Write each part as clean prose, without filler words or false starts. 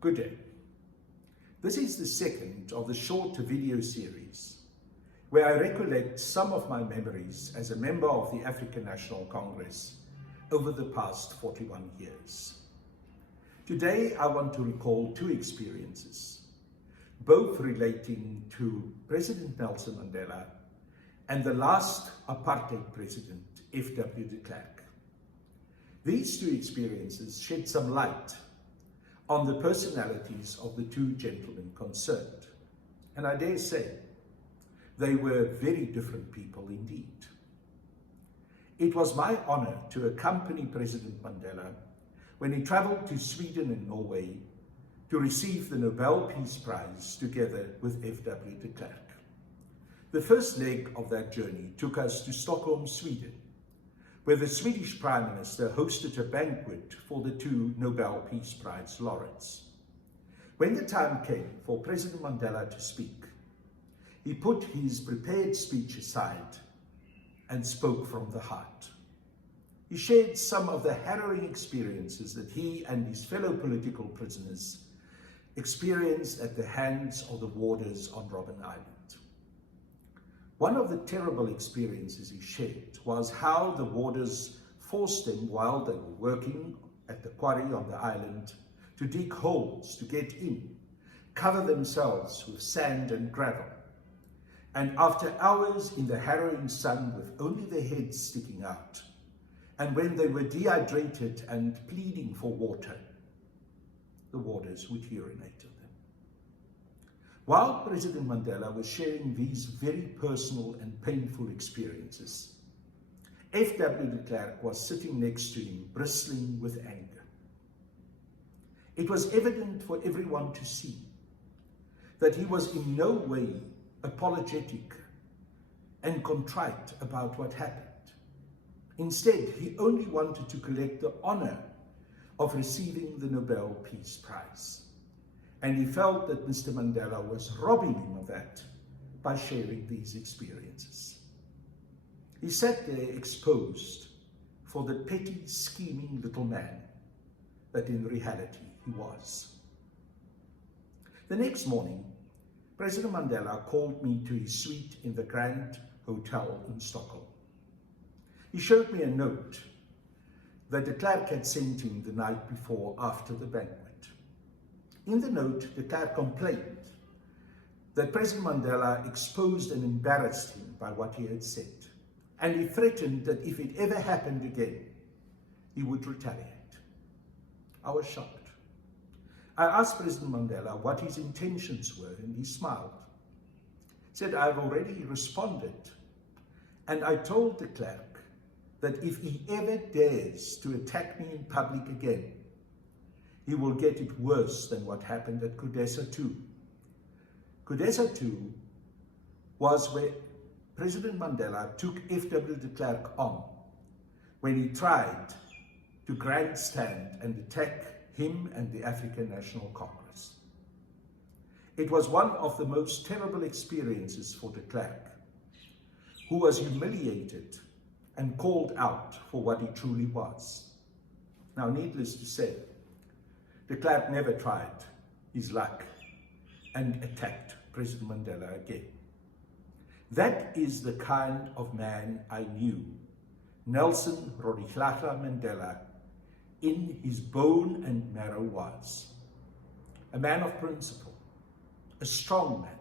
Good day. This is the second of the short video series where I recollect some of my memories as a member of the African National Congress over the past 41 years. Today I want to recall two experiences, both relating to President Nelson Mandela and the last apartheid president, F.W. de Klerk. These two experiences shed some light on the personalities of the two gentlemen concerned, and I dare say they were very different people indeed. It was my honor to accompany President Mandela when he traveled to Sweden and Norway to receive the Nobel Peace Prize together with F.W. de Klerk. The first leg of that journey took us to Stockholm, Sweden, where the Swedish Prime Minister hosted a banquet for the two Nobel Peace Prize laureates. When the time came for President Mandela to speak, he put his prepared speech aside and spoke from the heart. He shared some of the harrowing experiences that he and his fellow political prisoners experienced at the hands of the warders on Robben Island. One of the terrible experiences he shared was how the warders forced them, while they were working at the quarry on the island, to dig holes to get in, cover themselves with sand and gravel, and after hours in the harrowing sun with only their heads sticking out, and when they were dehydrated and pleading for water, the warders would urinate on them. While President Mandela was sharing these very personal and painful experiences, F.W. de Klerk was sitting next to him, bristling with anger. It was evident for everyone to see that he was in no way apologetic and contrite about what happened. Instead, he only wanted to collect the honor of receiving the Nobel Peace Prize. And he felt that Mr. Mandela was robbing him of that by sharing these experiences. He sat there exposed for the petty, scheming little man that in reality he was. The next morning, President Mandela called me to his suite in the Grand Hotel in Stockholm. He showed me a note that de Klerk had sent him the night before after the banquet. In the note, de Klerk complained that President Mandela exposed and embarrassed him by what he had said, and he threatened that if it ever happened again, he would retaliate. I was shocked. I asked President Mandela what his intentions were, and he smiled. He said, "I've already responded, and I told de Klerk that if he ever dares to attack me in public again, he will get it worse than what happened at Kudesa 2. Kudesa 2 was where President Mandela took F.W. de Klerk on when he tried to grandstand and attack him and the African National Congress. It was one of the most terrible experiences for de Klerk, who was humiliated and called out for what he truly was. Now, needless to say, de Klerk never tried his luck and attacked President Mandela again. That is the kind of man I knew Nelson Rolihlahla Mandela in his bone and marrow was. A man of principle, a strong man,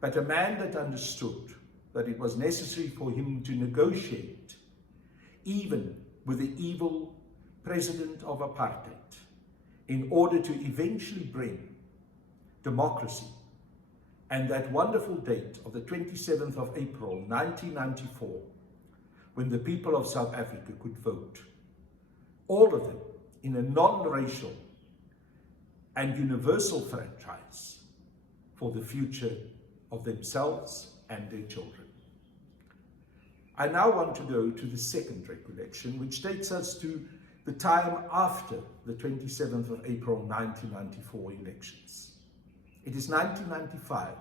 but a man that understood that it was necessary for him to negotiate even with the evil president of apartheid in order to eventually bring democracy and that wonderful date of the 27th of April 1994, when the people of South Africa could vote, all of them in a non-racial and universal franchise for the future of themselves and their children. I now want to go to the second recollection, which takes us to the time after the 27th of April 1994 elections. It is 1995,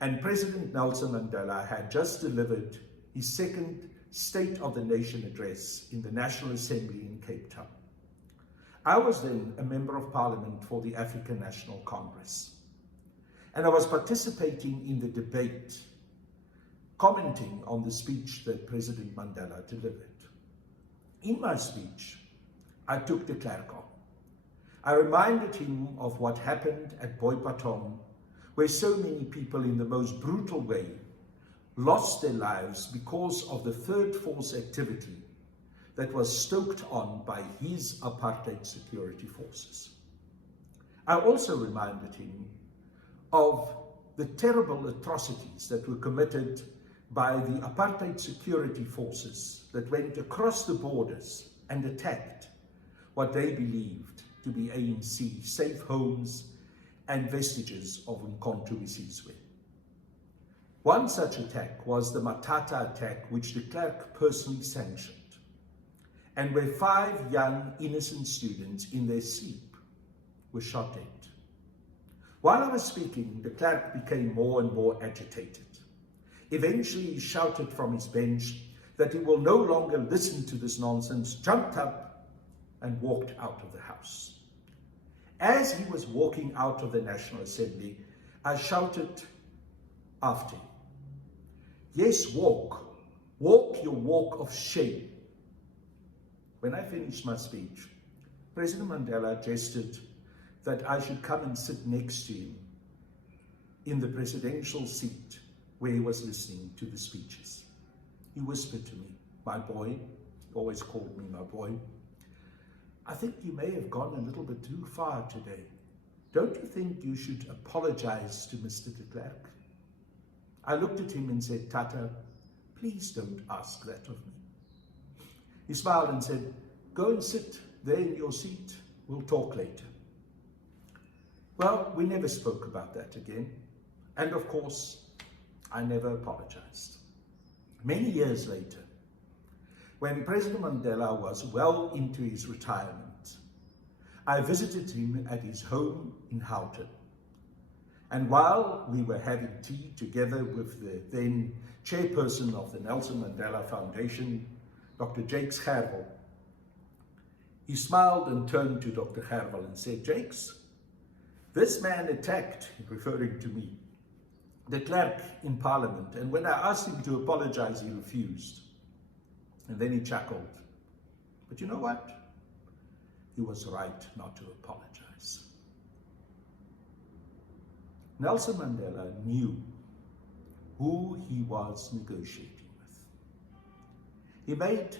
and President Nelson Mandela had just delivered his second State of the Nation address in the National Assembly in Cape Town. I was then a member of parliament for the African National Congress, and I was participating in the debate, commenting on the speech that President Mandela delivered. In my speech, I took de Klerk on. I reminded him of what happened at Boipatong, where so many people in the most brutal way lost their lives because of the third force activity that was stoked on by his apartheid security forces. I also reminded him of the terrible atrocities that were committed by the apartheid security forces that went across the borders and attacked what they believed to be ANC safe homes and vestiges of Umkhonto we Sizwe. One such attack was the Matata attack, which de Klerk personally sanctioned, and where 5 young innocent students in their sleep were shot dead. While I was speaking, de Klerk became more and more agitated. Eventually he shouted from his bench that he will no longer listen to this nonsense, jumped up and walked out of the House. As he was walking out of the National Assembly, I shouted after him, "Yes, walk your walk of shame." When I finished my speech, President Mandela gestured that I should come and sit next to him in the presidential seat where he was listening to the speeches. He whispered to me, "My boy," he always called me my boy, "I think you may have gone a little bit too far today. Don't you think you should apologize to Mr. de Klerk?" I looked at him and said, "Tata, please don't ask that of me." He smiled and said, "Go and sit there in your seat. We'll talk later." Well, we never spoke about that again. And of course, I never apologized. Many years later, when President Mandela was well into his retirement, I visited him at his home in Houghton. And while we were having tea together with the then chairperson of the Nelson Mandela Foundation, Dr. Jakes Gerwel, he smiled and turned to Dr. Gerwel and said, "Jakes, this man attacked," referring to me, "de Klerk in Parliament, and when I asked him to apologize, he refused." And then he chuckled. But you know what? He was right not to apologize. Nelson Mandela knew who he was negotiating with. He made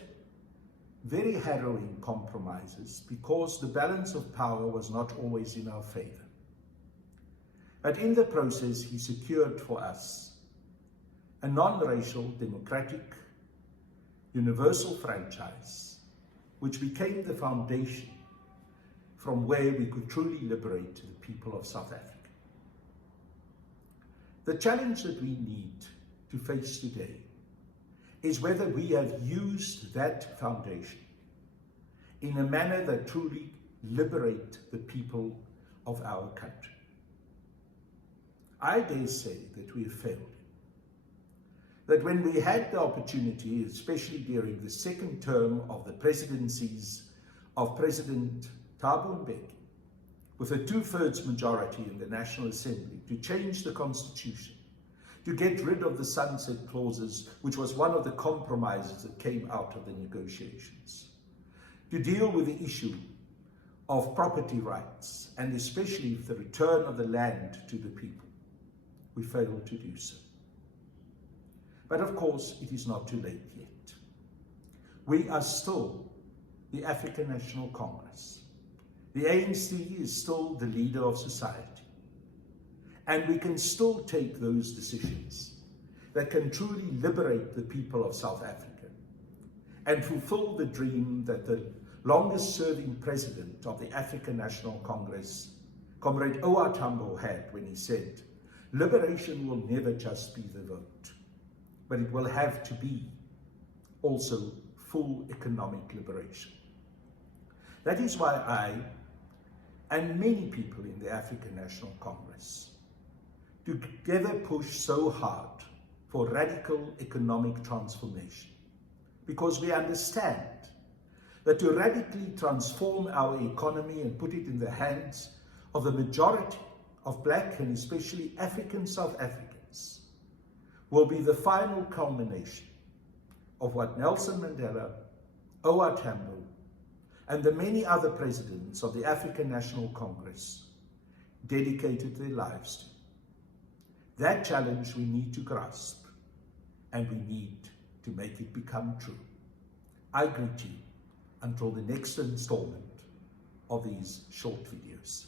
very harrowing compromises because the balance of power was not always in our favor. But in the process, he secured for us a non-racial, democratic, universal franchise, which became the foundation from where we could truly liberate the people of South Africa. The challenge that we need to face today is whether we have used that foundation in a manner that truly liberate the people of our country. I dare say that we have failed. That when we had the opportunity, especially during the second term of the presidencies of President Thabo Mbeki, with a 2/3 majority in the National Assembly, to change the Constitution, to get rid of the sunset clauses, which was one of the compromises that came out of the negotiations, to deal with the issue of property rights, and especially the return of the land to the people, we failed to do so. But of course, it is not too late yet. We are still the African National Congress. The ANC is still the leader of society. And we can still take those decisions that can truly liberate the people of South Africa and fulfill the dream that the longest serving president of the African National Congress, Comrade O.R. Tambo, had when he said, "Liberation will never just be the vote, but it will have to be also full economic liberation." That is why I and many people in the African National Congress together push so hard for radical economic transformation, because we understand that to radically transform our economy and put it in the hands of the majority of Black and especially African South Africans will be the final culmination of what Nelson Mandela, O.R. Tambo, and the many other presidents of the African National Congress dedicated their lives to. That challenge we need to grasp, and we need to make it become true. I greet you until the next installment of these short videos.